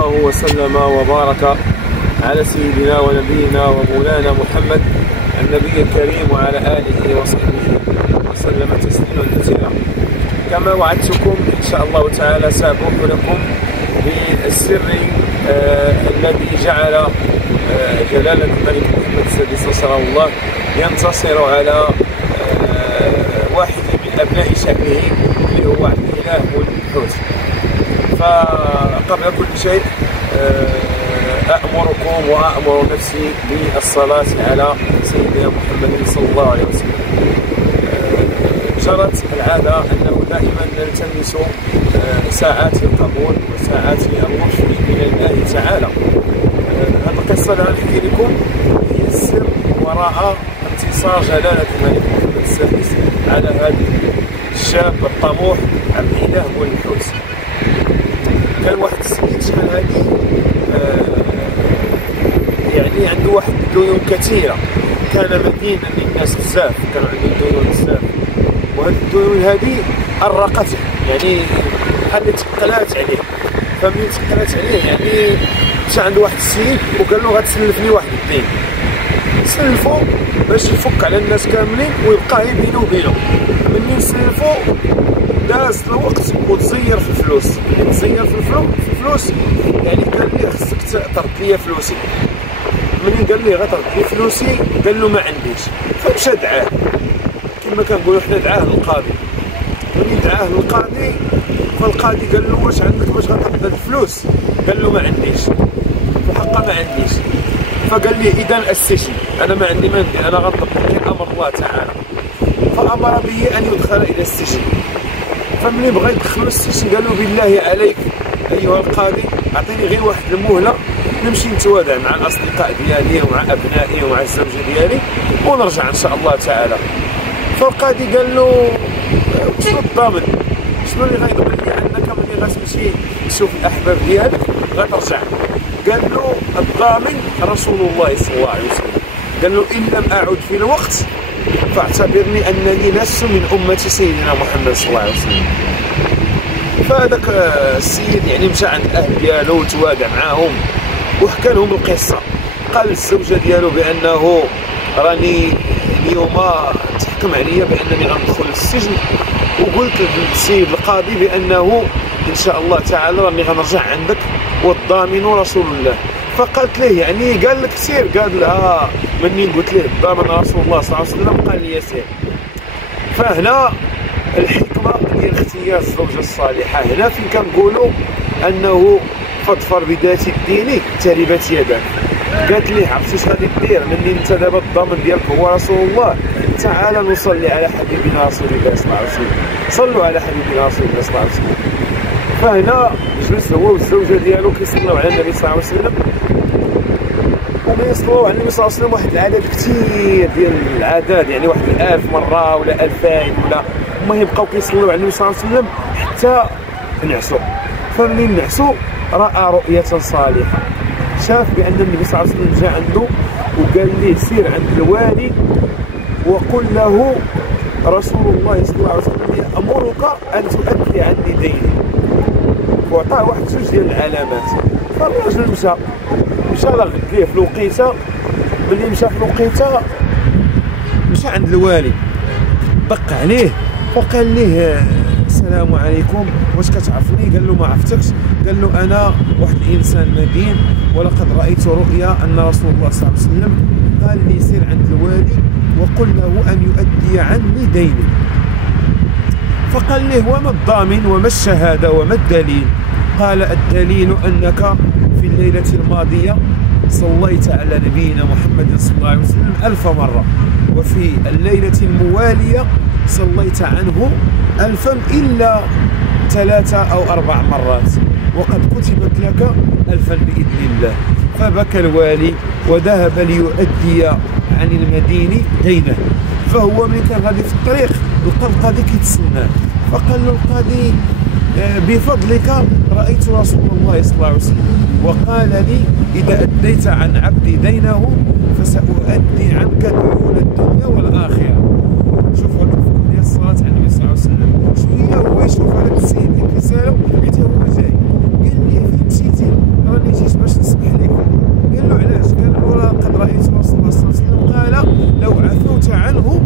الله وسلم وبارك على سيدنا ونبينا ومولانا محمد النبي الكريم وعلى آله وصحبه وسلم تسليما كثيرا. كما وعدتكم إن شاء الله تعالى سأبوح لكم بالسر الذي جعل جلالة الملك محمد السادس نصره الله ينتصر على واحد من أبناء شأنه اللي هو عبد الإله بن الحوت. فقبل كل شيء أأمركم وأأمر نفسي بالصلاة على سيدنا محمد صلى الله عليه وسلم. جرت العادة أنه دائما نلتمس ساعات القبول وساعات الرشد من الله تعالى. هذه القصة اللي غنحكي لكم هي السر وراء انتصار جلالة الملك محمد السادس على هذا الشاب الطموح عبد الإله بن الحوت. كان واحد السيد شحال هادي يعني عنده واحد الديون كثيرة، كان مدينا للناس بزاف، كان عنده ديون بزاف، وهاد الديون هادي أرقته، يعني بحال تقلات عليه. فملي تقلات عليه يعني مشى عند واحد السيد وقال له غتسلفني واحد الدين. سلفو باش يفك على الناس كاملين ويبقى غير بينه وبينه. منين سلفو داز الوقت وتزير في الفلوس. ملي تزير في الفلوس يعني قال لي خصك ترد لي فلوسي. منين قال لي غترد لي فلوسي قال له ما عنديش. فمشى دعاه كما كنقولوا حنا، دعاه للقاضي. منين دعاه للقاضي فالقاضي قال له واش عندك باش غترد الفلوس؟ قال له ما عنديش، في الحقيقه ما عنديش. فقال لي اذا السجن، انا ما عندي ما ندير، انا غنطبق امر الله تعالى. فامر به ان يدخل الى السجن. فملي بغى يدخلو السجن قال له بالله عليك ايها القاضي اعطيني غير واحد المهله نمشي نتوادع مع الاصدقاء ديالي ومع ابنائي ومع الزوجه ديالي ونرجع ان شاء الله تعالى. فالقاضي قال له شنو الضامن؟ شنو اللي غيضمن لي انك ملي غتمشي تشوف الاحباب ديالك غترجع؟ قال له الضامن رسول الله صلى الله عليه وسلم. قال له ان لم اعد في الوقت فاعتبرني انني لست من امه سيدنا محمد صلى الله عليه وسلم. فهذاك السيد يعني مشى عند الاهل ديالو وتوادع معاهم وحكى لهم القصه. قال للزوجه ديالو بانه راني اليوم تحكم عليا بانني غندخل للسجن، وقلت للسيد القاضي بانه ان شاء الله تعالى راني غنرجع عندك والضامن رسول الله. فقالت له يعني قال لك سير؟ قال لها منين قلت له الضامن رسول الله صلى الله عليه وسلم قال لي سير. فهنا الحكمه ديال اختيار الزوجه الصالحه، هنا فين كنقولوا انه فاظفر بذات الدين تربت يدك. قالت ليه عرفتي اش غادي دير منين انت دابا الضامن ديالك هو رسول الله؟ تعال نصلي على حبيبنا رسول الله صلى الله عليه وسلم. صلوا على حبيبنا رسول الله صلى الله عليه وسلم. فهنا جلس هو والزوجه ديالو كيصلوا على النبي صلى الله عليه وسلم، وملي يصلوا على النبي صلى الله عليه وسلم واحد العدد كثير ديال العدد، يعني واحد 1000 مره ولا 2000 ولا المهم بقاو كيصلوا على النبي صلى الله عليه وسلم حتى نعسوا. فمنين نعسوا راى رؤيه صالحه، شاف بان النبي صلى الله عليه وسلم جاء عنده وقال ليه سير عند الوالي وقل له رسول الله صلى الله عليه وسلم يأمرك ان تؤدي عني ديني، وعطاه واحد جوج ديال العلامات. فالراجل مشى لغد ليه في الوقيته. ملي مشى في الوقيته مشى عند الوالي دق عليه فقال ليه السلام عليكم واش كتعرفني؟ قال له ما عرفتكش. قال له انا واحد الانسان مدين ولقد رايت رؤيا ان رسول الله صلى الله عليه وسلم قال لي سير عند الوالي وقل له ان يؤدي عني ديني. فقال له وما الضامن وما الشهاده وما الدليل؟ قال الدليل انك في الليله الماضيه صليت على نبينا محمد صلى الله عليه وسلم 1000 مرة، وفي الليلة الموالية صليت عنه 1000 إلا 3 أو 4 مرات، وقد كتبت لك 1000 بإذن الله. فبكى الوالي وذهب ليؤدي عن المدين دينه. فهو ملي كان غادي في الطريق لقى القاضي كيتسناه، فقال له القاضي بفضلك رأيت رسول الله صلى الله عليه وسلم وقال لي إذا أديت عن عبدي دينه فسأؤدي عنك ديون الدنيا والآخرة. شوف هذا الفضل ديال الصلاة على النبي صلى الله عليه وسلم. شوية هو يشوف هذاك السيد اللي كيسالو حتى هو جاي قال لي فين مشيتي؟ راني جيت باش نسمح لك. قال له علاش؟ قال له لقد رايت رسول الله صلى الله عليه وسلم قال لو عفوت عنه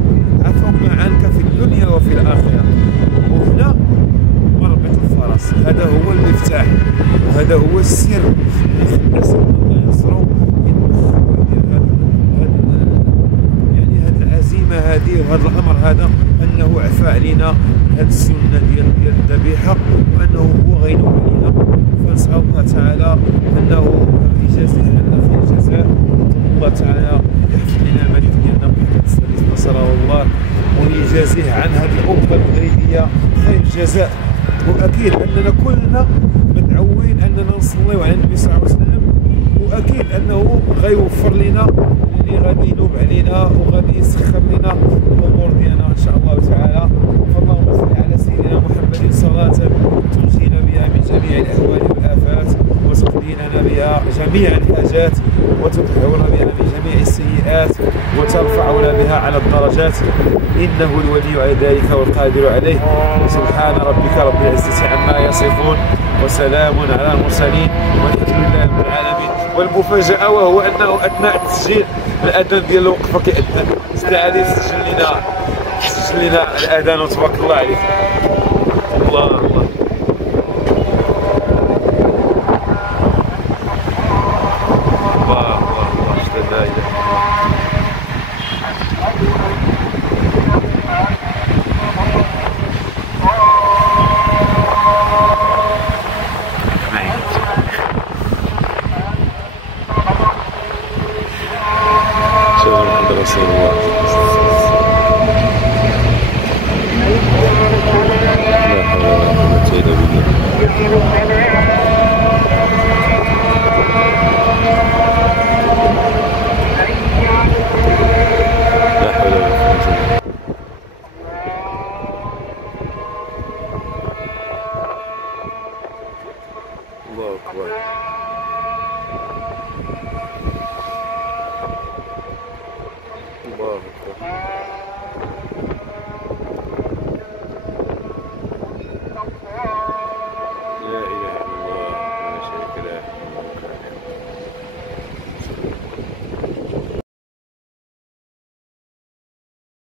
عفونا عنك في الدنيا وفي الاخره. وهنا مربط الفرس، هذا هو المفتاح وهذا هو السر اللي خلى سيدنا ينصروا يعني هذه العزيمه هذه وهذا الامر هذا، انه عفى علينا هذه السنه ديال الذبيحه وانه هو غينوب علينا. فنسال الله تعالى انه يجازيه عنا خير الجزاء. الله تعالى يحفظ لنا الملك ديالنا محمد السادس نصره الله ويجازيه عن هذه الامه المغربيه خير الجزاء. واكيد اننا كلنا مدعوين اننا نصليو على النبي صلى الله عليه وسلم، واكيد انه غيوفر لنا اللي غادي ينوب علينا وغادي يسخر لنا الامور ديالنا ان شاء الله تعالى. فاللهم صل على سيدنا محمد صلاه تنجينا بها من جميع الاهوال والافات وتقضي لنا بها جميع الحاجات وتطهرنا بها من جميع السيئات وترفعنا بها على الدرجات، انه الولي على ذلك والقادر عليه. سبحان ربك رب العزه عما يصفون وسلام على المرسلين والحمد لله رب العالمين. والمفاجاه وهو انه اثناء التسجيل الاذان ديال الوقفه كيأذن، استعاد يسجل لنا الاذان وتبارك الله عليك.